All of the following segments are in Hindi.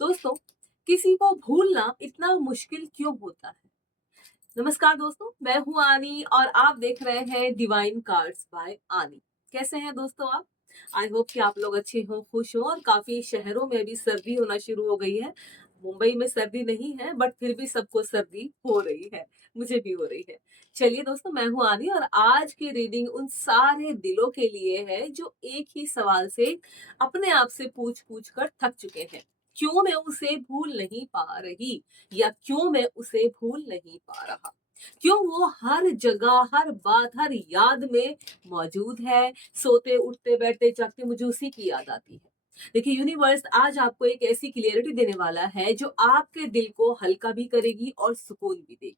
दोस्तों, किसी को भूलना इतना मुश्किल क्यों होता है? नमस्कार दोस्तों, मैं हूँ आनी और आप देख रहे हैं डिवाइन कार्ड्स बाय आनी। कैसे हैं दोस्तों आप? आई होप कि आप लोग अच्छे हो, खुश हो और काफी शहरों में भी सर्दी होना शुरू हो गई है। मुंबई में सर्दी नहीं है बट फिर भी सबको सर्दी हो रही है, मुझे भी हो रही है। चलिए दोस्तों, मैं हूँ आनी और आज की रीडिंग उन सारे दिलों के लिए है जो एक ही सवाल से अपने आप से पूछ पूछ कर थक चुके हैं। क्यों मैं उसे भूल नहीं पा रही, या क्यों मैं उसे भूल नहीं पा रहा? क्यों वो हर जगह, हर बात, हर याद में मौजूद है? सोते, उठते, बैठते, जागते मुझे उसी की याद आती है। देखिए, यूनिवर्स आज आपको एक ऐसी क्लियरिटी देने वाला है जो आपके दिल को हल्का भी करेगी और सुकून भी देगी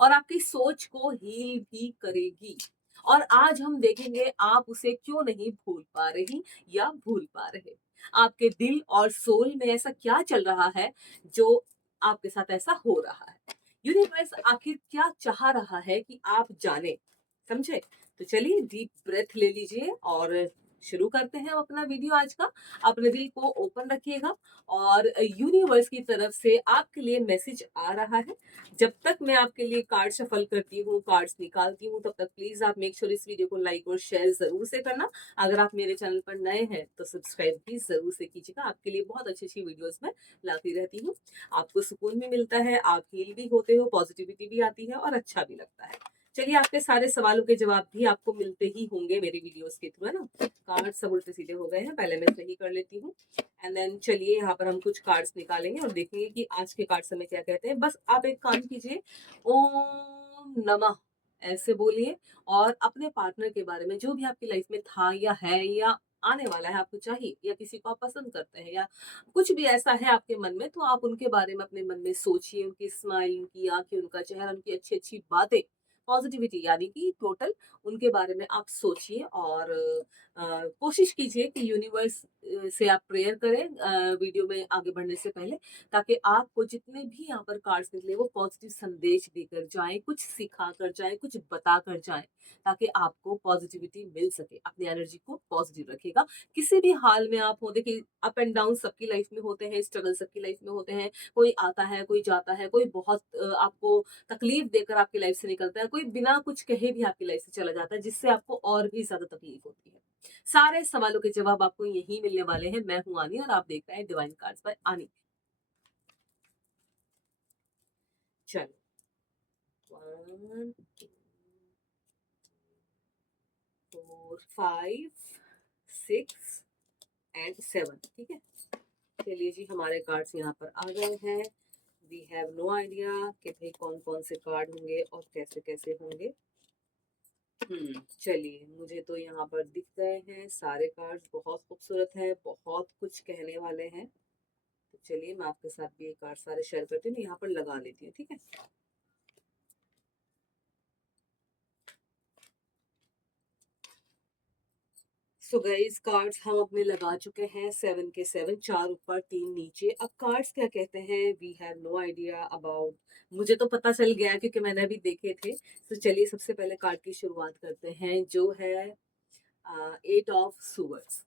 और आपकी सोच को हील भी करेगी। और आज हम देखेंगे आप उसे क्यों नहीं भूल पा रही या भूल पा रहे। आपके दिल और सोल में ऐसा क्या चल रहा है जो आपके साथ ऐसा हो रहा है? यूनिवर्स आखिर क्या चाह रहा है कि आप जाने, समझे? तो चलिए डीप ब्रेथ ले लीजिए और शुरू करते हैं हम अपना वीडियो आज का। अपने दिल को ओपन रखिएगा और यूनिवर्स की तरफ से आपके लिए मैसेज आ रहा है। जब तक मैं आपके लिए कार्ड शफल करती हूँ, कार्ड्स निकालती हूँ, तब तक प्लीज आप मेक श्योर इस वीडियो को लाइक और शेयर जरूर से करना। अगर आप मेरे चैनल पर नए हैं तो सब्सक्राइब भी जरूर से कीजिएगा। आपके लिए बहुत अच्छी अच्छी वीडियोस मैं लाती रहती हूँ। आपको सुकून भी मिलता है, आप हील भी होते हो, पॉजिटिविटी भी आती है और अच्छा भी लगता है। चलिए, आपके सारे सवालों के जवाब भी आपको मिलते ही होंगे मेरी वीडियोस के थ्रू, है ना? कार्ड सब उल्टे सीधे हो गए हैं, पहले मैं सही कर लेती हूँ एंड देन चलिए यहाँ पर हम कुछ कार्ड्स निकालेंगे और देखेंगे कि आज के कार्ड्स हमें क्या कहते हैं। बस आप एक काम कीजिए, ओम नमः ऐसे बोलिए और अपने पार्टनर के बारे में, जो भी आपकी लाइफ में था या है या आने वाला है, आपको चाहिए या किसी को आप पसंद करते हैं या कुछ भी ऐसा है आपके मन में, तो आप उनके बारे में अपने मन में सोचिए। उनकी स्माइल, उनकी आंखें, उनका चेहरा, उनकी अच्छी अच्छी बातें, पॉजिटिविटी, यानी कि टोटल उनके बारे में आप सोचिए और कोशिश कीजिए कि यूनिवर्स से आप प्रेयर करें वीडियो में आगे बढ़ने से पहले, ताकि आपको जितने भी यहाँ पर कार्ड्स निकले वो पॉजिटिव संदेश देकर जाए, कुछ सिखा कर जाए, कुछ बता कर जाए, ताकि आपको पॉजिटिविटी मिल सके। अपनी एनर्जी को पॉजिटिव रखिएगा किसी भी हाल में आप हो। देखिए, अप एंड डाउन सबकी लाइफ में होते हैं, स्ट्रगल सबकी लाइफ में होते हैं। कोई आता है, कोई जाता है, कोई बहुत आपको तकलीफ देकर आपकी लाइफ से निकलता है, कोई बिना कुछ कहे भी आपकी लाइफ से चला जाता है, जिससे आपको और भी ज्यादा तकलीफ होती है। सारे सवालों के जवाब आपको यही मिलने वाले हैं। मैं हूं आनी और आप देख रहे हैं डिवाइन कार्ड्स बाय आनी। चलो, 1 2 4 5 6 एंड 7, ठीक है। चलिए जी, हमारे कार्ड्स यहाँ पर आ गए हैं। वी हैव नो आइडिया कि भाई कौन कौन से कार्ड होंगे और कैसे कैसे होंगे। चलिए, मुझे तो यहाँ पर दिख गए हैं सारे कार्ड्स, बहुत खूबसूरत है, बहुत कुछ कहने वाले हैं। तो चलिए, मैं आपके साथ भी ये कार्ड सारे शेयर करती हूँ, यहाँ पर लगा लेती हूँ, ठीक है। सो गाइस, कार्ड्स हम अपने लगा चुके हैं, 7 के 7, 4 ऊपर 3 नीचे। अब कार्ड्स क्या कहते हैं, we have no idea about. मुझे तो पता चल गया क्योंकि मैंने अभी देखे थे। तो चलिए, सबसे पहले कार्ड की शुरुआत करते हैं जो है 8 ऑफ सूवर्ड्स।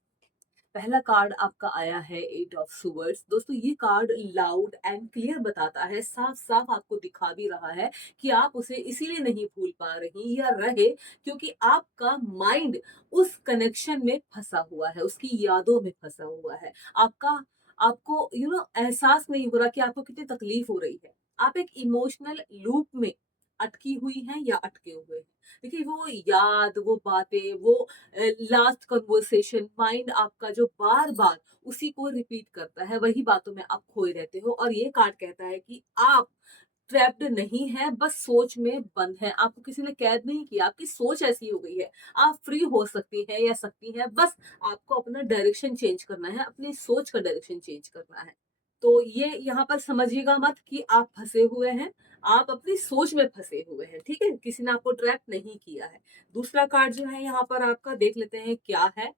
पहला कार्ड आपका आया है 8 ऑफ सूवर्ड्स। दोस्तों, ये कार्ड लाउड एंड क्लियर बताता है, साफ साफ आपको दिखा भी रहा है कि आप उसे इसीलिए नहीं भूल पा रही या रहे क्योंकि आपका माइंड उस कनेक्शन में फंसा हुआ है, उसकी यादों में फंसा हुआ है। आपका आपको एहसास नहीं हो रहा कि आपको कितनी तकलीफ हो रही है। आप एक इमोशनल लूप में अटकी हुई हैं या अटके हुए हैं। देखिए, वो याद, वो बातें, वो लास्ट कन्वर्सेशन, माइंड आपका जो बार बार उसी को रिपीट करता है, वही बातों में आप खोए रहते हो। और ये कार्ड कहता है कि आप ट्रैप्ड नहीं है, बस सोच में बंद है। आपको किसी ने कैद नहीं किया, आपकी सोच ऐसी हो गई है। आप फ्री हो सकती है या सकती है, बस आपको अपना डायरेक्शन चेंज करना है, अपनी सोच का डायरेक्शन चेंज करना है। तो ये यहाँ पर समझिएगा मत कि आप फंसे हुए हैं, आप अपनी सोच में फंसे हुए हैं, ठीक है। किसी ने आपको ट्रैप नहीं किया है। दूसरा कार्ड जो है यहाँ पर आपका, देख लेते हैं क्या है।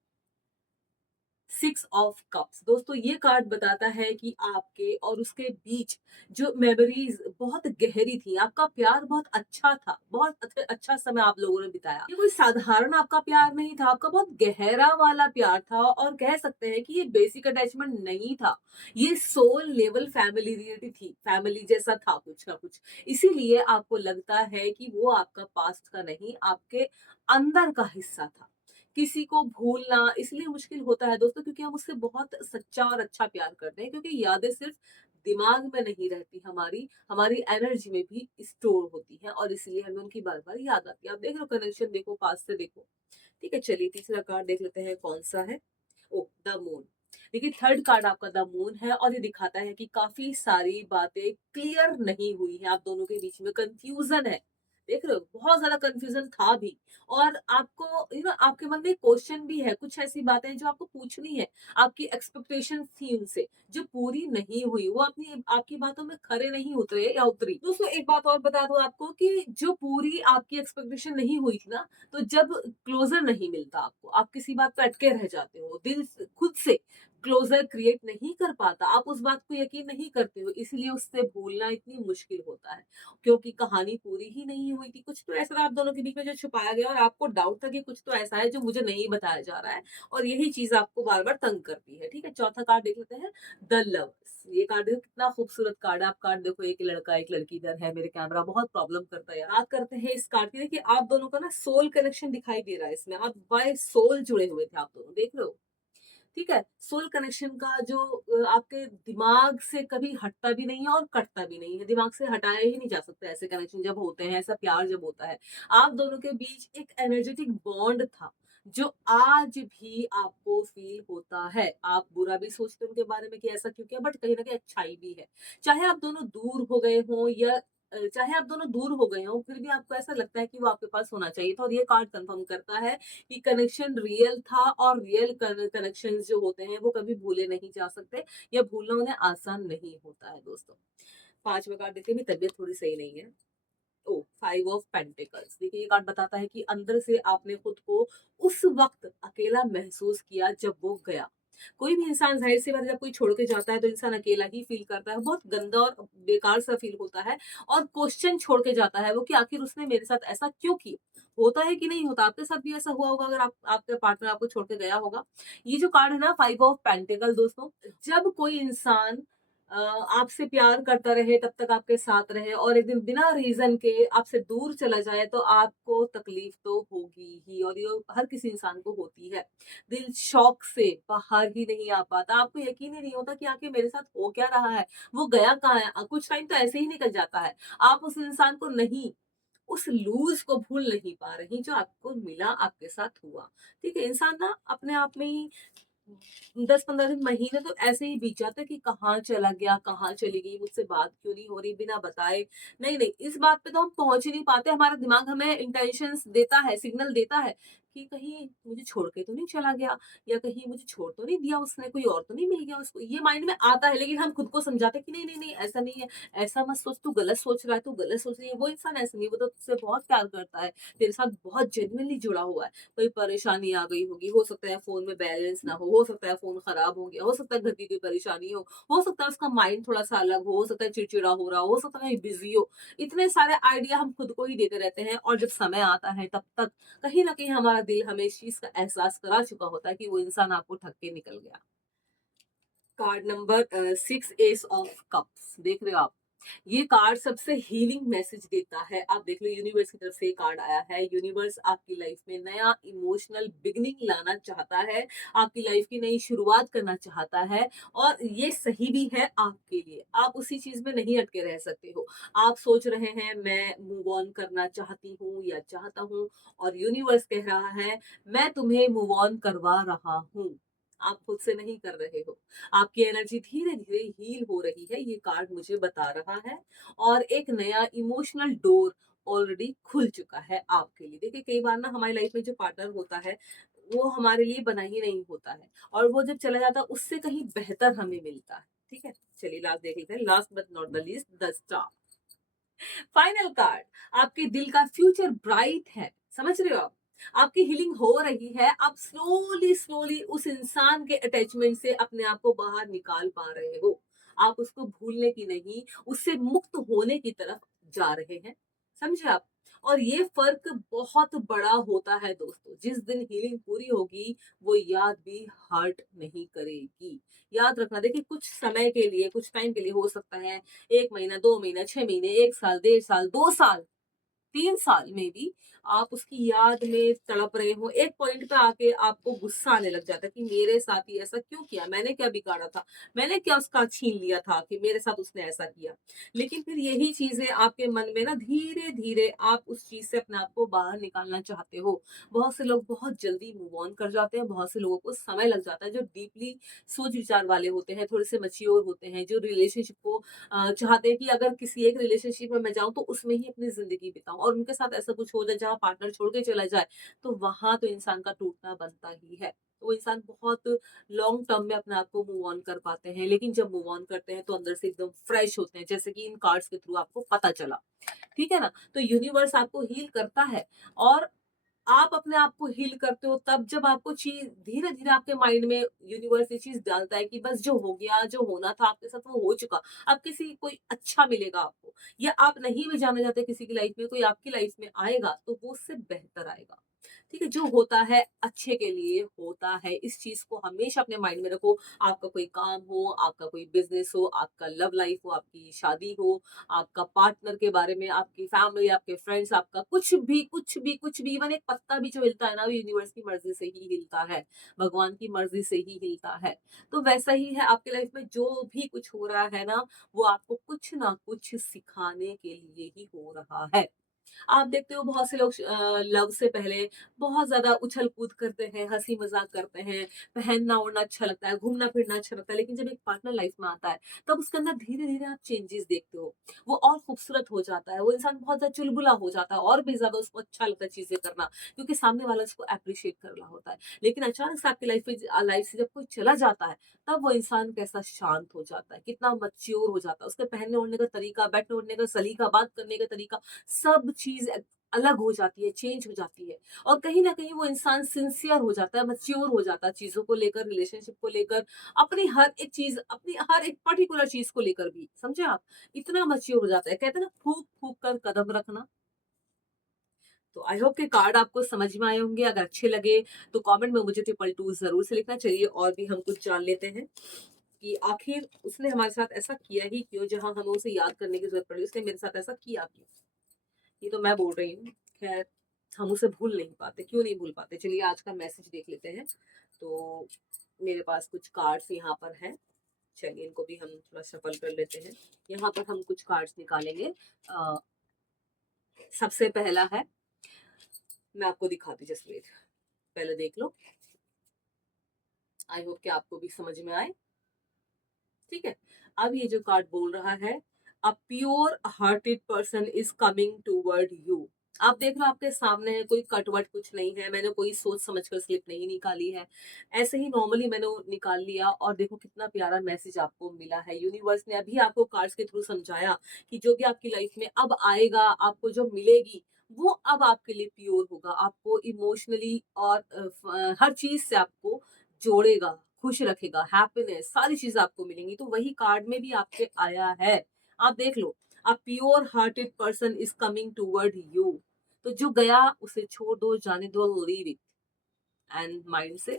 Six of cups. दोस्तों ये कार्ड बताता है कि आपके और उसके बीच जो मेमोरीज बहुत गहरी थी, आपका प्यार बहुत अच्छा था, बहुत अच्छा समय आप लोगों ने बिताया। ये कोई साधारण आपका प्यार नहीं था, आपका बहुत गहरा वाला प्यार था, और कह सकते हैं कि ये बेसिक अटैचमेंट नहीं था, ये सोल लेवल फैमिलियरिटी थी, फैमिली जैसा था कुछ ना कुछ। इसीलिए आपको लगता है कि वो आपका पास्ट का नहीं, आपके अंदर का हिस्सा था। किसी को भूलना इसलिए मुश्किल होता है दोस्तों, क्योंकि हम उससे बहुत सच्चा और अच्छा प्यार करते हैं, क्योंकि यादें सिर्फ दिमाग में नहीं रहती, हमारी हमारी एनर्जी में भी स्टोर होती है, और इसलिए हमें उनकी बार बार याद आती है। आप देख लो, कनेक्शन देखो, पास से देखो। ठीक है, चलिए तीसरा कार्ड देख लेते हैं कौन सा है। ओ, द मून। देखिए थर्ड कार्ड आपका द मून है, और ये दिखाता है कि काफी सारी बातें क्लियर नहीं हुई है, आप दोनों के बीच में कंफ्यूजन है। देख रहे हो, बहुत ज्यादा कंफ्यूजन था भी, और आपको आपके मन में क्वेश्चन भी है, कुछ ऐसी बातें हैं जो आपको पूछनी है, आपकी एक्सपेक्टेशन थी उनसे जो पूरी नहीं हुई, वो अपनी आपकी बातों में खरे नहीं उतरे या उतरी। दोस्तों एक बात और बता दूं आपको, कि जो पूरी आपकी एक्सपेक्टेशन नहीं हुई थी ना, तो जब क्लोजर नहीं मिलता आपको, आप किसी बात पे अटके रह जाते हो, दिल खुद से क्लोजर क्रिएट नहीं कर पाता, आप उस बात को यकीन नहीं करते हो, इसलिए उससे भूलना इतनी मुश्किल होता है, क्योंकि कहानी पूरी ही नहीं हुई थी। कुछ तो ऐसा था आप दोनों के बीच में जो छुपाया गया, और आपको डाउट था कि कुछ तो ऐसा है जो मुझे नहीं बताया जा रहा है, और यही चीज आपको बार बार तंग करती है। ठीक है, चौथा कार्ड देख लेते हैं, द लवर्स। ये कार्ड देखो कितना खूबसूरत कार्ड है। आप कार्ड देखो, एक लड़का एक लड़की इधर है, मेरे कैमरा बहुत प्रॉब्लम करता है यार। बात करते हैं इस कार्ड की। देखिए आप दोनों का ना सोल कनेक्शन दिखाई दे रहा है इसमें, आप बाय सोल जुड़े हुए थे आप दोनों, देख रहे हो। ठीक है, सोल कनेक्शन का जो आपके दिमाग से कभी हटता भी नहीं है और कटता भी नहीं है, दिमाग से हटाया ही नहीं जा सकता। ऐसे कनेक्शन जब होते हैं, ऐसा प्यार जब होता है, आप दोनों के बीच एक एनर्जेटिक बॉन्ड था जो आज भी आपको फील होता है। आप बुरा भी सोचते हो उनके बारे में कि ऐसा क्यों किया, बट कहीं ना कहीं अच्छाई भी है। चाहे आप दोनों दूर हो गए हो, या चाहे आप दोनों दूर हो गए हो, फिर भी आपको ऐसा लगता है कि वो आपके पास होना चाहिए था, और ये कार्ड कंफर्म करता है कि कनेक्शन रियल था, और रियल कनेक्शन जो होते हैं वो कभी भूले नहीं जा सकते, या भूलना उन्हें आसान नहीं होता है दोस्तों। पांचवा कार्ड देखिए, मेरी तबीयत थोड़ी सही नहीं है। ओ, फाइव ऑफ पेंटिकल्स। देखिए ये कार्ड बताता है कि अंदर से आपने खुद को उस वक्त अकेला महसूस किया जब वो गया। कोई भी इंसान, जाहिर सी बात है, जब कोई छोड़ के जाता है तो इंसान अकेला ही फील करता है, बहुत गंदा और बेकार सा फील होता है, और क्वेश्चन छोड़ के जाता है वो कि आखिर उसने मेरे साथ ऐसा क्यों किया। होता है कि नहीं होता, आपके साथ भी ऐसा हुआ होगा, अगर आपके पार्टनर आपको छोड़ के गया होगा। ये जो कार्ड है ना, फाइव ऑफ पेंटिकल दोस्तों, जब कोई इंसान आपसे प्यार करता रहे, तब तक आपके साथ रहे, और एक दिन बिना रीजन के आपसे दूर चला जाए, तो आपको तकलीफ तो होगी ही, और ये हर किसी इंसान को होती है। दिल शौक से बाहर ही नहीं आ पाता, आपको यकीन ही नहीं होता कि आखिर मेरे साथ हो क्या रहा है, वो गया कहाँ है। कुछ टाइम तो ऐसे ही निकल जाता है, आप उस इंसान को नहीं, उस लूज को भूल नहीं पा रही जो आपको मिला, आपके साथ हुआ। ठीक है, इंसान ना अपने आप में ही 10-15 दिन, महीने तो ऐसे ही बीत जाते हैं कि कहाँ चला गया, कहाँ चली गई, मुझसे बात क्यों नहीं हो रही बिना बताए। नहीं नहीं, इस बात पे तो हम पहुंच ही नहीं पाते, हमारा दिमाग हमें इंटेंशंस देता है, सिग्नल देता है कि कहीं मुझे छोड़ के तो नहीं चला गया, या कहीं मुझे छोड़ तो नहीं दिया उसने, कोई और तो नहीं मिल गया उसको, ये माइंड में आता है। लेकिन हम खुद को समझाते हैं कि नहीं नहीं नहीं, ऐसा नहीं है, ऐसा मत सोच, तू गलत सोच रहा है, तू गलत सोच रही है। वो इंसान ऐसा नहीं, वो तो तुझसे बहुत प्यार करता है, तेरे साथ बहुत जेन्युइनली जुड़ा हुआ है। कोई परेशानी आ गई होगी, हो सकता है फोन में बैलेंस ना हो सकता है फोन खराब हो गया, हो सकता है घर की कोई परेशानी हो सकता है उसका माइंड थोड़ा सा अलग हो सकता है चिड़चिड़ा हो रहा हो सकता है बिजी हो। इतने सारे आइडिया हम खुद को ही देते रहते हैं, और जब समय आता है तब तक कहीं ना कहीं हमारा दिल हमें इस चीज का एहसास करा चुका होता है कि वो इंसान आपको ठग के निकल गया। Card number six, S of cups. देख रहे हो आप, ये कार्ड सबसे हीलिंग मैसेज देता है। आप देख लो, यूनिवर्स की तरफ से ये कार्ड आया है। यूनिवर्स आपकी लाइफ में नया इमोशनल बिगनिंग लाना चाहता है, आपकी लाइफ की नई शुरुआत करना चाहता है, और ये सही भी है आपके लिए। आप उसी चीज में नहीं अटके रह सकते हो। आप सोच रहे हैं मैं मूव ऑन करना चाहती हूँ या चाहता हूँ, और यूनिवर्स कह रहा है मैं तुम्हें मूव ऑन करवा रहा हूँ। आप खुद से नहीं कर रहे हो, आपकी एनर्जी धीरे धीरे हील हो रही है, ये कार्ड मुझे बता रहा है, और एक नया इमोशनल डोर ऑलरेडी खुल चुका है आपके लिए। देखिए कई बार ना हमारी लाइफ में जो पार्टनर होता है, वो हमारे लिए बना ही नहीं होता है, और वो जब चला जाता है उससे कहीं बेहतर हमें मिलता है। ठीक है, चलिए लास्ट देख लेते हैं, last but not the least, the star. Final card, आपके दिल का फ्यूचर ब्राइट है, समझ रहे हो आप। आपकी हीलिंग हो रही है, आप स्लोली स्लोली उस इंसान के अटैचमेंट से अपने आप को बाहर निकाल पा रहे हो। आप उसको भूलने की नहीं, उससे मुक्त होने की तरफ जा रहे हैं। समझे आप? और ये फ़र्क बहुत बड़ा होता है दोस्तों। जिस दिन हीलिंग पूरी होगी, वो याद भी हर्ट नहीं करेगी। याद रखना, देखिए कुछ समय के लिए, कुछ टाइम के लिए हो सकता है, 1 महीना, 2 महीना, 6 महीने, 1 साल, डेढ़ साल, 2 साल, 3 साल में भी आप उसकी याद में तड़प रहे हो, एक पॉइंट पे आके आपको गुस्सा आने लग जाता है कि मेरे साथ ही ऐसा क्यों किया? मैंने क्या बिगाड़ा था? मैंने क्या उसका छीन लिया था कि मेरे साथ उसने ऐसा किया? लेकिन फिर यही चीज़ें आपके मन में ना धीरे-धीरे आप उस चीज़ से अपने आप को बाहर निकालना चाहते हो। बहुत से लोग बहुत जल्दी मूव ऑन कर जाते हैं, बहुत से लोगों को समय लग जाता है, जो डीपली सोच-विचार वाले होते हैं, थोड़े से मैच्योर होते हैं, जो रिलेशनशिप को चाहते हैं कि अगर किसी एक रिलेशनशिप में मैं जाऊँ तो उसमें ही अपनी ज़िंदगी बिताऊँ, और उनके साथ ऐसा कुछ हो जाए जहाँ पार्टनर छोड़ के चला जाए, तो वहाँ तो इंसान का टूटना बनता ही है। वो इंसान बहुत लॉन्ग टर्म में अपने आप को मूव ऑन कर पाते हैं, लेकिन जब मूव ऑन करते हैं तो अंदर से एकदम फ्रेश होते हैं, जैसे कि इन कार्ड्स के थ्रू आपको पता चला। ठीक है ना? तो यूनिवर्स आपको हील करता है, और आप अपने आप को हील करते हो तब जब आपको चीज़ धीरे-धीरे आपके माइंड में यूनिवर्स ये चीज़ डालता है कि बस जो हो गया, जो होना था आपके साथ वो हो चुका। अब किसी कोई अच्छा मिलेगा आपको, या आप नहीं भी जाना चाहते किसी की लाइफ में, कोई आपकी लाइफ में आएगा तो वो उससे बेहतर आएगा। ठीक है? जो होता है अच्छे के लिए होता है। इस चीज़ को हमेशा अपने माइंड में रखो। आपका कोई काम हो, आपका कोई बिज़नेस हो, आपका लव लाइफ हो, आपकी शादी हो, आपका पार्टनर के बारे में, आपकी फैमिली, आपके फ्रेंड्स, आपका कुछ भी, इवन एक पत्ता भी जो हिलता है ना, वो यूनिवर्स की मर्ज़ी से ही हिलता है, भगवान की मर्ज़ी से ही हिलता है। तो वैसा ही है आपकी लाइफ़ में जो भी कुछ हो रहा है ना, वो आपको कुछ ना कुछ सिखाने के लिए ही हो रहा है। आप देखते हो बहुत से लोग लव से पहले बहुत ज़्यादा उछल-कूद करते हैं, हँसी-मज़ाक करते हैं, पहनना-ओढ़ना अच्छा लगता है, घूमना-फिरना अच्छा लगता है, लेकिन जब एक पार्टनर लाइफ़ में आता है, तब उसके अंदर धीरे-धीरे आप चेंजेज़ देखते हो। वो और खूबसूरत हो जाता है, वो इंसान बहुत ज़्यादा चुलबुला हो जाता है, और भी ज़्यादा उसको अच्छा लगता है चीज़ें करना, क्योंकि सामने वाला उसको एप्रिशिएट कर रहा होता है। लेकिन अचानक से आपकी लाइफ़ से जब कोई चला जाता है, तब वो इंसान कैसा शांत हो जाता है, कितना मैच्योर हो जाता है, उसके पहनने-ओढ़ने का तरीका, बैठने-उठने का सलीका, बात करने का तरीका, सब चीज़ अलग हो जाती है, चेंज हो जाती है, और कहीं न कहीं वो इंसान सिंसियर हो जाता है, मैच्योर हो जाता है चीज़ों को लेकर, रिलेशनशिप को लेकर, अपनी हर एक चीज़, अपनी हर एक पर्टिकुलर चीज़ को लेकर भी, समझे आप? इतना मैच्योर हो जाता है। कहते हैं ना, फूँक-फूँक कर कदम रखना। तो आई होप कि कार्ड आपको समझ में आए होंगे। अगर अच्छे लगे तो कमेंट में मुझे 222 ज़रूर से लिखना। चलिए और भी हम कुछ जान लेते हैं कि आखिर उसने हमारे साथ ऐसा किया ही क्यों, जहाँ हमें उसे याद करने की ज़रूरत पड़ी, उसने मेरे साथ ऐसा किया क्यों? ये तो मैं बोल रही हूँ। ख़ैर, हम उसे भूल नहीं पाते, क्यों नहीं भूल पाते? चलिए आज का मैसेज देख लेते हैं। तो मेरे पास कुछ कार्ड्स यहाँ पर हैं। चलिए इनको भी हम थोड़ा शफ़ल कर लेते हैं। यहाँ पर हम कुछ कार्ड्स निकालेंगे। अ, सबसे पहला है, मैं आपको दिखाती हूँ, जस्ट वेट, पहले देख लो। आई होप कि आपको भी समझ में आए। ठीक है? अब ये जो कार्ड बोल रहा है, अ pure hearted person is coming toward you. आप देख रहे हो आपके सामने है, कोई कट-वट कुछ नहीं है, मैंने कोई सोच समझ कर स्लिप नहीं निकाली है। ऐसे ही नॉर्मली मैंने वो निकाल लिया, और देखो कितना प्यारा मैसेज आपको मिला है। यूनिवर्स ने अभी आपको कार्ड्स के थ्रू समझाया कि जो भी आपकी लाइफ में अब आएगा, आपको जो मिलेगी, वो अब आपके लिए प्योर होगा। आपको इमोशनली और हर चीज़ से आपको जोड़ेगा, खुश रखेगा, हैप्पीनेस, सारी चीज़ें आपको मिलेंगी। तो वही कार्ड में भी आपके आया है। आप देख लो, a pure hearted person is coming toward you. तो जो गया उसे छोड़ दो, जाने दो, लीव इट, एंड माइंड से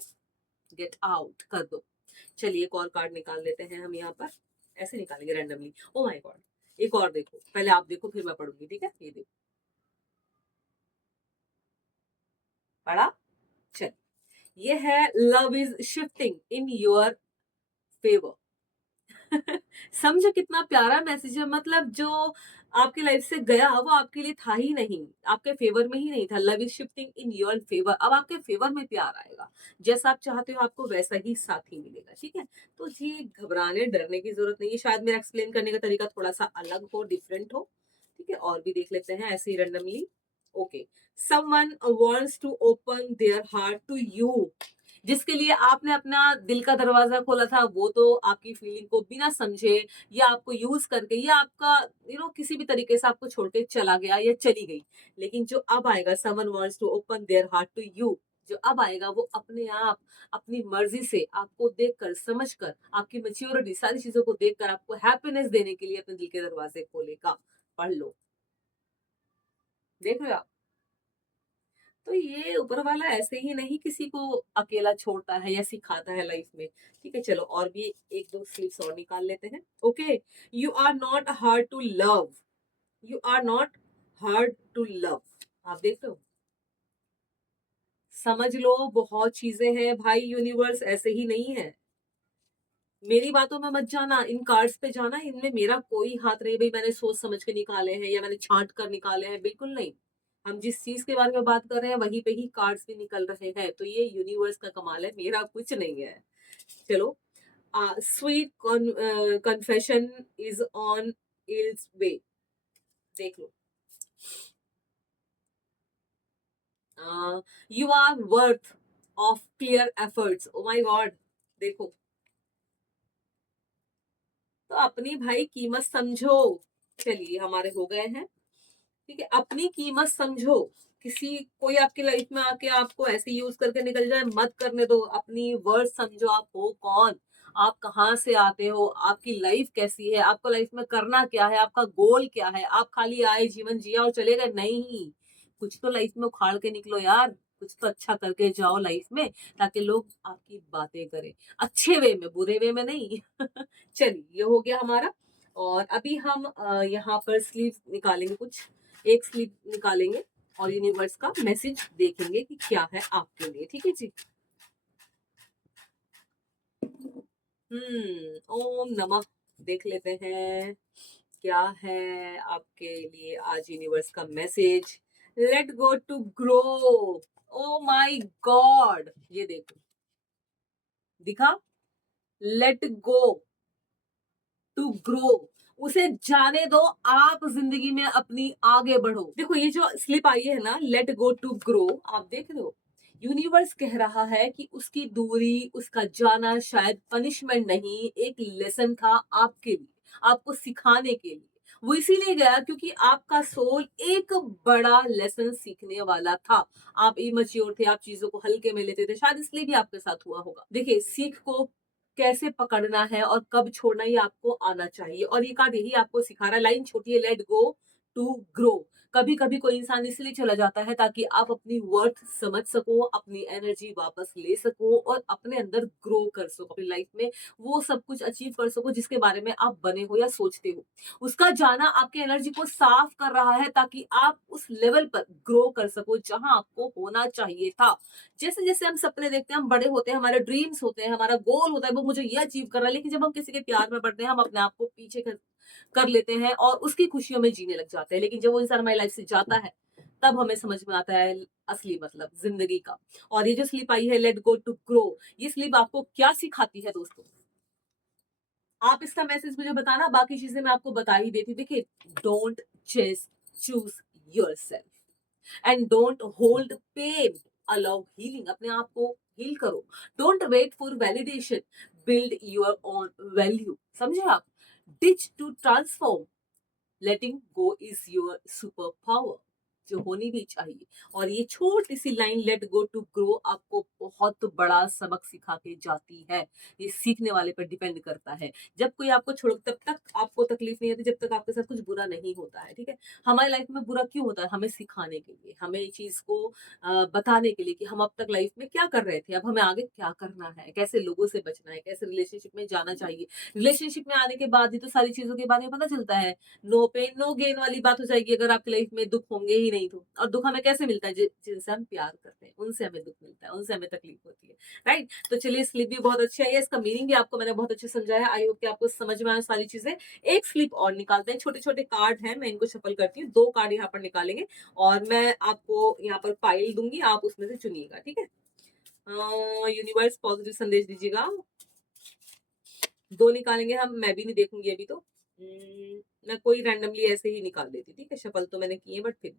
गेट आउट कर दो। चलिए एक और कार्ड निकाल लेते हैं हम यहाँ पर। ऐसे निकालेंगे रैंडमली। Oh my God! एक और देखो, पहले आप देखो फिर मैं पढ़ूँगी, ठीक है? ये देखो, पढ़ा? चलिए, ये है love is shifting in your favour. समझो कितना प्यारा मैसेज है। मतलब जो आपकी लाइफ से गया वो आपके लिए था ही नहीं, आपके फेवर में ही नहीं था। Love is shifting in your favour, अब आपके फेवर में प्यार आएगा, जैसा आप चाहते हो आपको वैसा ही साथी मिलेगा। ठीक है? तो जी, घबराने डरने की जरूरत नहीं है। शायद मेरा एक्सप्लेन करने का तरीका थोड़ा सा अलग हो, डिफरेंट हो। ठीक है, और भी देख लेते हैं ऐसे ही randomly. Okay, someone wants to open their heart to you. जिसके लिए आपने अपना दिल का दरवाजा खोला था, वो तो आपकी फीलिंग को बिना समझे या आपको यूज करके या आपका किसी भी तरीके से आपको छोड़ के चला गया या चली गई। लेकिन जो अब आएगा, someone wants to open their heart to you, जो अब आएगा वो अपने आप अपनी मर्जी से आपको देखकर, समझकर, आपकी मैच्योरिटी, सारी चीजों को देखकर आपको हैप्पीनेस देने के लिए अपने दिल के दरवाजे खोलेगा। पढ़ लो, देख रहे हो आप। तो ये ऊपर वाला ऐसे ही नहीं किसी को अकेला छोड़ता है या सिखाता है लाइफ में। ठीक है, चलो और भी एक दो स्लिप्स और निकाल लेते हैं। Okay, you are not hard to love, you are not hard to love. आप देख लो, समझ लो, बहुत चीजें हैं भाई, यूनिवर्स ऐसे ही नहीं है। मेरी बातों में मत जाना, इन कार्ड्स पे जाना, इनमें मेरा कोई हाथ नहीं भाई, मैंने सोच समझ के निकाले हैं या मैंने छांट कर निकाले हैं, बिल्कुल नहीं। हम जिस चीज के बारे में बात कर रहे हैं वहीं पे ही कार्ड्स भी निकल रहे हैं, तो ये यूनिवर्स का कमाल है, मेरा कुछ नहीं है। चलो, sweet confession is on its way, देख लो। You are worth of clear efforts, oh my god, देखो। तो अपनी भाई कीमत समझो। चलिए, हमारे हो गए हैं। ठीक है, अपनी कीमत समझो। किसी कोई आपकी लाइफ में आके आपको ऐसे यूज करके निकल जाए, मत करने दो। अपनी वर्थ समझो, आप हो कौन, आप कहाँ से आते हो, आपकी लाइफ कैसी है, आपको लाइफ में करना क्या है, आपका गोल क्या है। आप खाली आए, जीवन जिया और चले गए, नहीं। कुछ तो लाइफ में उखाड़ के निकलो यार, कुछ तो अच्छा करके जाओ लाइफ में, ताकि लोग आपकी बातें करें, अच्छे वे में, बुरे वे में नहीं। चलिए, ये हो गया हमारा। और अभी हम यहाँ पर स्लीव निकालेंगे, कुछ एक स्लिप निकालेंगे और यूनिवर्स का मैसेज देखेंगे कि क्या है आपके लिए। ठीक है जी। ओम नमः, देख लेते हैं क्या है आपके लिए आज यूनिवर्स का message. Let go to grow. Oh my God, ये देखो, दिखा, लेट गो टू ग्रो, उसे जाने दो, आप जिंदगी में अपनी आगे बढ़ो। देखो, ये जो स्लिप आई है ना, लेट गो टू ग्रो, आप देख रहे हो, यूनिवर्स कह रहा है कि उसकी दूरी, उसका जाना शायद पनिशमेंट नहीं, एक लेसन था आपके लिए, आपको सिखाने के लिए। वो इसीलिए गया क्योंकि आपका सोल एक बड़ा लेसन सीखने वाला था। आप इमैच्योर थे, आप चीजों को हल्के में लेते थे, शायद इसलिए भी आपके साथ हुआ होगा। देखिए, सीख को कैसे पकड़ना है और कब छोड़ना, ये आपको आना चाहिए, और ये कार्ड यही आपको सिखा रहा है। लाइन छोटी है, लेट गो टू ग्रो। कभी कभी कोई इंसान इसलिए चला जाता है ताकि आप अपनी वर्थ समझ सको, अपनी एनर्जी वापस ले सको और अपने अंदर ग्रो कर सको, अपनी लाइफ में वो सब कुछ अचीव कर सको जिसके बारे में आप बने हो या सोचते हो। उसका जाना आपके एनर्जी को साफ कर रहा है ताकि आप उस लेवल पर ग्रो कर सको जहां आपको होना चाहिए था। जैसे जैसे हम सपने देखते हैं, हम बड़े होते हैं, हमारे ड्रीम्स होते हैं, हमारा गोल होता है वो मुझे ये अचीव करना है, लेकिन जब हम किसी के प्यार में पड़ते हैं, हम अपने आप को पीछे कर लेते हैं और उसकी खुशियों में जीने लग जाते हैं। लेकिन जब वो इंसान हमारी लाइफ से जाता है, तब हमें समझ में आता है असली मतलब जिंदगी का। और ये जो स्लीप आई है, लेट गो टू ग्रो, ये स्लीप आपको क्या सिखाती है दोस्तों? आप इसका मैसेज मुझे बताना, बाकी चीजें मैं आपको बता ही देती। देखिए, don't chase, choose yourself and don't hold pain, allow healing, अपने आप को हील करो। Don't wait for validation, build your own value, समझे आप? Ditch to transform, letting go is your superpower, जो होनी भी चाहिए। और ये छोटी सी line let go to grow आपको बहुत बड़ा सबक सिखा के जाती है। ये सीखने वाले पर डिपेंड करता है। जब कोई आपको छोड़, तब तक आपको तकलीफ नहीं होती जब तक आपके साथ कुछ बुरा नहीं होता है। ठीक है, हमारी लाइफ में बुरा क्यों होता है? हमें सिखाने के लिए, हमें ये चीज को बताने के लिए कि हम अब तक लाइफ में क्या कर रहे थे, अब हमें आगे क्या करना है, कैसे लोगों से बचना है, कैसे रिलेशनशिप में जाना चाहिए। रिलेशनशिप में आने के बाद ही तो सारी चीजों के बारे में पता चलता है। नो पेन नो गेन वाली बात हो जाएगी अगर आपकी लाइफ में दुख होंगे ही नहीं तो। और दुख हमें कैसे मिलता है? जिनसे हम प्यार करते हैं उनसे हमें दुख मिलता है, उनसे हमें तकलीफ होती है। राइट, तो चलिए, स्लिप भी बहुत अच्छा है, इसका मीनिंग भी आपको मैंने बहुत अच्छे से समझाया। आई होप कि आपको समझ में आए सारी चीजें। एक स्लिप और निकालते हैं, छोटे छोटे कार्ड हैं, मैं इनको शफल करती हूँ, दो कार्ड यहाँ पर निकालेंगे और मैं आपको यहाँ पर फाइल दूंगी, आप उसमें से चुनिएगा। ठीक है, यूनिवर्स पॉजिटिव संदेश दीजिएगा। दो निकालेंगे हम, मैं भी नहीं देखूंगी अभी तो। मैं कोई रैंडमली ऐसे ही निकाल देती। ठीक है, शफल तो मैंने किए बट फिर भी।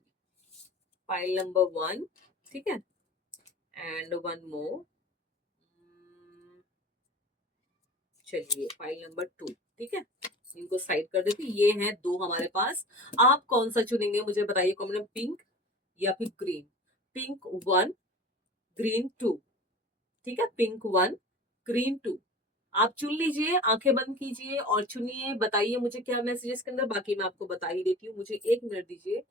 फाइल नंबर 1, ठीक है, एंड वन मोर, चलिए फाइल नंबर 2, ठीक है, इनको साइड कर देती। ये हैं 2 हमारे पास। आप कौन सा चुनेंगे मुझे बताइए कमेंट में, पिंक या फिर ग्रीन। पिंक 1, ग्रीन 2, ठीक है, पिंक 1, ग्रीन 2। आप चुन लीजिए, आंखें बंद कीजिए और चुनिए, बताइए मुझे क्या मैसेजेस के अंदर, बाकी मैं आपको बता ही देती हूँ। मुझे 1 मिनट दीजिए।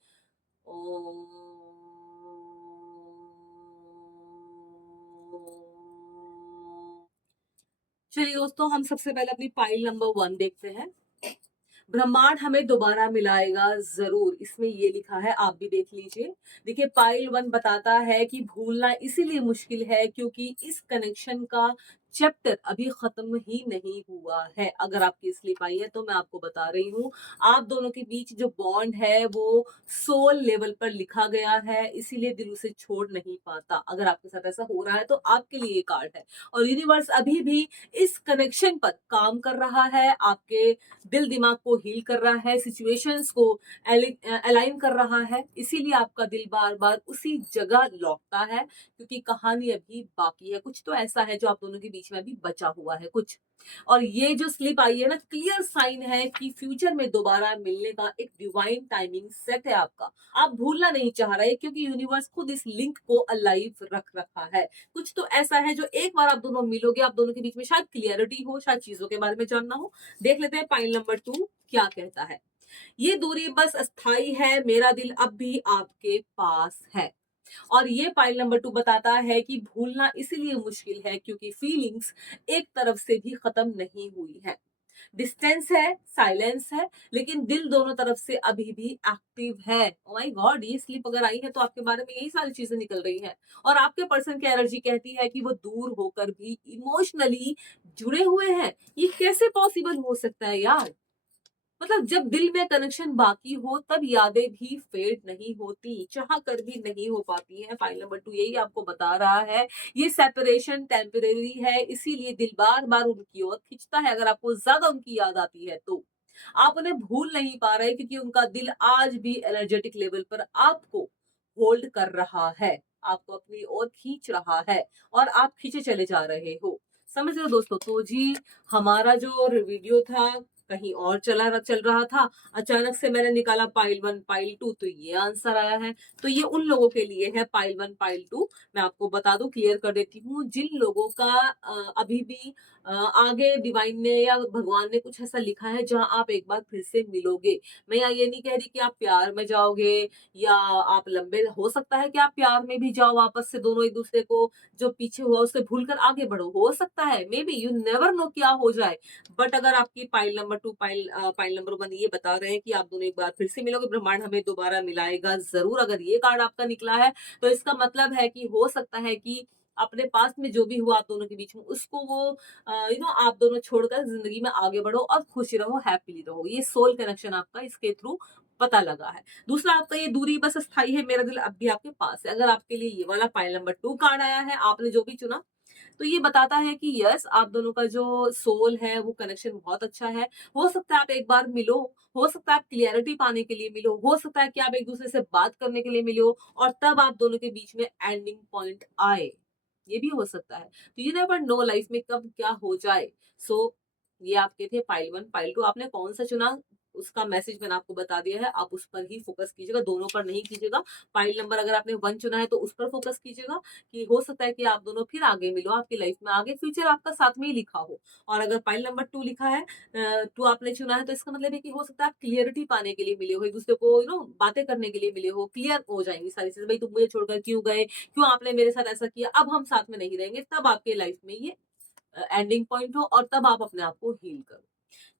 चलिए दोस्तों, हम सबसे पहले अपनी पाइल नंबर 1 देखते हैं। ब्रह्मांड हमें दोबारा मिलाएगा जरूर, इसमें ये लिखा है, आप भी देख लीजिए। देखिए पाइल 1 बताता है कि भूलना इसीलिए मुश्किल है क्योंकि इस कनेक्शन का चैप्टर अभी खत्म ही नहीं हुआ है। अगर आपकी स्लिप आई है तो मैं आपको बता रही हूँ, आप दोनों के बीच जो बॉन्ड है वो सोल लेवल पर लिखा गया है, इसीलिए दिल उसे छोड़ नहीं पाता। अगर आपके साथ ऐसा हो रहा है तो आपके लिए ये कार्ड है। और यूनिवर्स अभी भी इस कनेक्शन पर काम कर रहा है, आपके दिल दिमाग को हील कर रहा है, सिचुएशंस को अलाइन कर रहा है, इसीलिए आपका दिल बार बार उसी जगह लौटता है, क्योंकि कहानी अभी बाकी है। कुछ तो ऐसा है जो आप दोनों के बीच में अभी बचा हुआ है कुछ। और ये जो स्लिप आई है ना, क्लियर साइन है कि फ्यूचर में दोबारा मिलने का एक डिवाइन टाइमिंग सेट है आपका। आप भूलना नहीं चाह रहे क्योंकि यूनिवर्स खुद इस लिंक को अलाइव रख रखा है। कुछ तो ऐसा है जो एक बार आप दोनों मिलोगे, आप दोनों के बीच में शायद क्लियरिटी हो, शायद चीजों के बारे में जानना हो। देख लेते हैं पाइल नंबर 2 क्या कहता है। ये दूरी बस अस्थाई है, मेरा दिल अब भी आपके पास है। और ये पाइल नंबर 2 बताता है कि भूलना इसीलिए मुश्किल है क्योंकि फीलिंग्स एक तरफ से भी खत्म नहीं हुई है। डिस्टेंस है, साइलेंस है, लेकिन दिल दोनों तरफ से अभी भी एक्टिव है। ओ माय गॉड, ये स्लिप अगर आई है तो आपके बारे में यही सारी चीजें निकल रही हैं। और आपके पर्सन की एनर्जी कहती है कि वो दूर होकर भी इमोशनली जुड़े हुए हैं। ये कैसे पॉसिबल हो सकता है यार? मतलब जब दिल में कनेक्शन बाकी हो तब यादें भी फेड नहीं होती, चाह कर भी नहीं हो पाती हैं। फाइल नंबर 2 यही आपको बता रहा है। ये सेपरेशन टेम्परेरी है, इसीलिए दिल बार बार उनकी ओर खिंचता है। अगर आपको ज्यादा उनकी याद आती है तो आप उन्हें भूल नहीं पा रहे क्योंकि उनका दिल आज भी एनर्जेटिक लेवल पर आपको होल्ड कर रहा है, आपको अपनी ओर खींच रहा है और आप खींचे चले जा रहे हो। समझ रहे हो दोस्तों? तो जी, हमारा जो वीडियो था कहीं और चल रहा था, अचानक से मैंने निकाला पाइल 1 पाइल 2, तो ये आंसर आया है। तो ये उन लोगों के लिए है पाइल 1 पाइल 2। मैं आपको बता दूं, क्लियर कर देती हूँ, जिन लोगों का अभी भी आगे डिवाइन ने या भगवान ने कुछ ऐसा लिखा है जहां आप एक बार फिर से मिलोगे। मैं यहाँ ये नहीं कह रही कि आप प्यार में जाओगे या आप लंबे, हो सकता है कि आप प्यार में भी जाओ वापस से, दोनों एक दूसरे को जो पीछे हुआ उससे भूलकर आगे बढ़ो, हो सकता है, may be, you never know क्या हो जाए। बट अगर आपकी पाइल नंबर 2 पाइल नंबर 1 ये बता रहे हैं कि आप दोनों एक बार फिर से मिलोगे, ब्रह्मांड हमें दोबारा मिलाएगा जरूर, अगर ये कार्ड आपका निकला है तो इसका मतलब है कि हो सकता है कि अपने पास में जो भी हुआ आप दोनों के बीच में उसको वो आप दोनों छोड़कर जिंदगी में आगे बढ़ो और खुश रहो, हैप्पीली रहो। ये सोल कनेक्शन आपका इसके थ्रू पता लगा है। दूसरा, आपका ये दूरी बस अस्थाई है, मेरा दिल अब भी आपके पास है। अगर आपके लिए ये वाला पाइल नंबर 2 कार्ड आया है, आपने जो भी चुना, तो ये बताता है कि यस, आप दोनों का जो सोल है वो कनेक्शन बहुत अच्छा है। हो सकता है आप एक बार मिलो, हो सकता है आप क्लियरिटी पाने के लिए मिलो, हो सकता है कि आप एक दूसरे से बात करने के लिए मिलो और तब आप दोनों के बीच में एंडिंग पॉइंट आए, ये भी हो सकता है। तो यू नेवर नो लाइफ में कब क्या हो जाए। सो ये आपके थे पाइल 1 पाइल 2। आपने कौन सा चुना उसका मैसेज मैंने आपको बता दिया है, आप उस पर ही फोकस कीजिएगा, दोनों पर नहीं कीजिएगा। पाइल नंबर अगर आपने 1 चुना है तो उस पर फोकस कीजिएगा कि हो सकता है कि आप दोनों फिर आगे मिलो, आपकी लाइफ में आगे फ्यूचर आपका साथ में ही लिखा हो। और अगर पाइल नंबर 2 लिखा है, 2 आपने चुना है, तो इसका मतलब है कि हो सकता है आप क्लियरिटी पाने के लिए मिले हो, एक दूसरे को बातें करने के लिए मिले हो, क्लियर हो जाएंगी सारी चीजें, भाई तुम मुझे छोड़कर क्यों गए, क्यों आपने मेरे साथ ऐसा किया, अब हम साथ में नहीं रहेंगे, तब आपके लाइफ में ये एंडिंग पॉइंट हो और तब आप अपने आप को हील करो।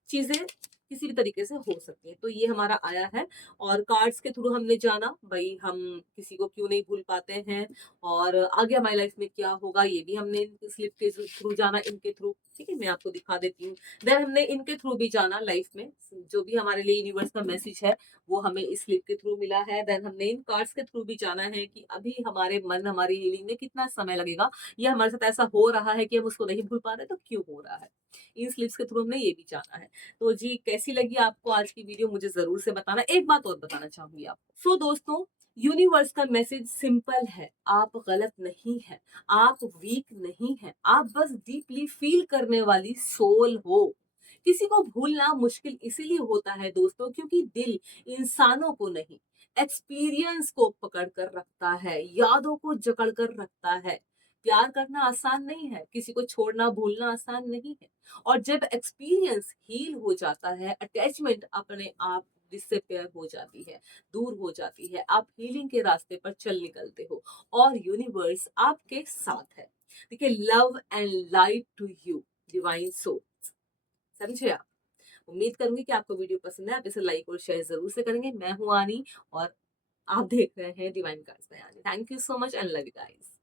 चीजें किसी भी तरीके से हो सकती है। तो ये हमारा आया है और कार्ड्स के थ्रू हमने जाना भाई हम किसी को क्यों नहीं भूल पाते हैं और आगे हमारी लाइफ में क्या होगा, ये भी हमने स्लिप के थ्रू जाना, इनके थ्रू। ठीक है, मैं आपको दिखा देती हूँ। देन हमने इनके थ्रू भी जाना लाइफ में, जो भी हमारे लिए यूनिवर्स का मैसेज है वो हमें इस स्लिप के थ्रू मिला है। देन हमने इन कार्ड्स के थ्रू भी जाना है कि अभी हमारे मन, हमारी हीलिंग में कितना समय लगेगा, या हमारे साथ ऐसा हो रहा है कि हम उसको नहीं भूल पा रहे, तो क्यों हो रहा है। इन स्लिप्स के थ्रू हमने ये भी जाना है। तो जी, कैसी लगी आपको आज की वीडियो मुझे जरूर से बताना। एक बात और बताना चाहूंगी आपको। दोस्तों, यूनिवर्स का मैसेज सिंपल है, आप गलत नहीं है, आप वीक नहीं है, आप बस डीपली फील करने वाली सोल हो। किसी को भूलना मुश्किल इसीलिए होता है दोस्तों, क्योंकि दिल इंसानों को नहीं, एक्सपीरियंस को पकड़ कर रखता है, यादों को जकड़ कर रखता है। प्यार करना आसान नहीं है, किसी को छोड़ना भूलना आसान नहीं है। और जब एक्सपीरियंस हील हो जाता है, अटैचमेंट अपने आप डिसअपियर हो जाती है, दूर हो जाती है, आप हीलिंग के रास्ते पर चल निकलते हो और यूनिवर्स आपके साथ है। देखिए, love and light to you divine soul. समझे आप? उम्मीद करूंगी कि आपको वीडियो पसंद है, आप इसे लाइक और शेयर जरूर से करेंगे। मैं हूं आनी और आप देख रहे हैं डिवाइन कार्ड्स बाय आनी। Thank you so much and love you guys.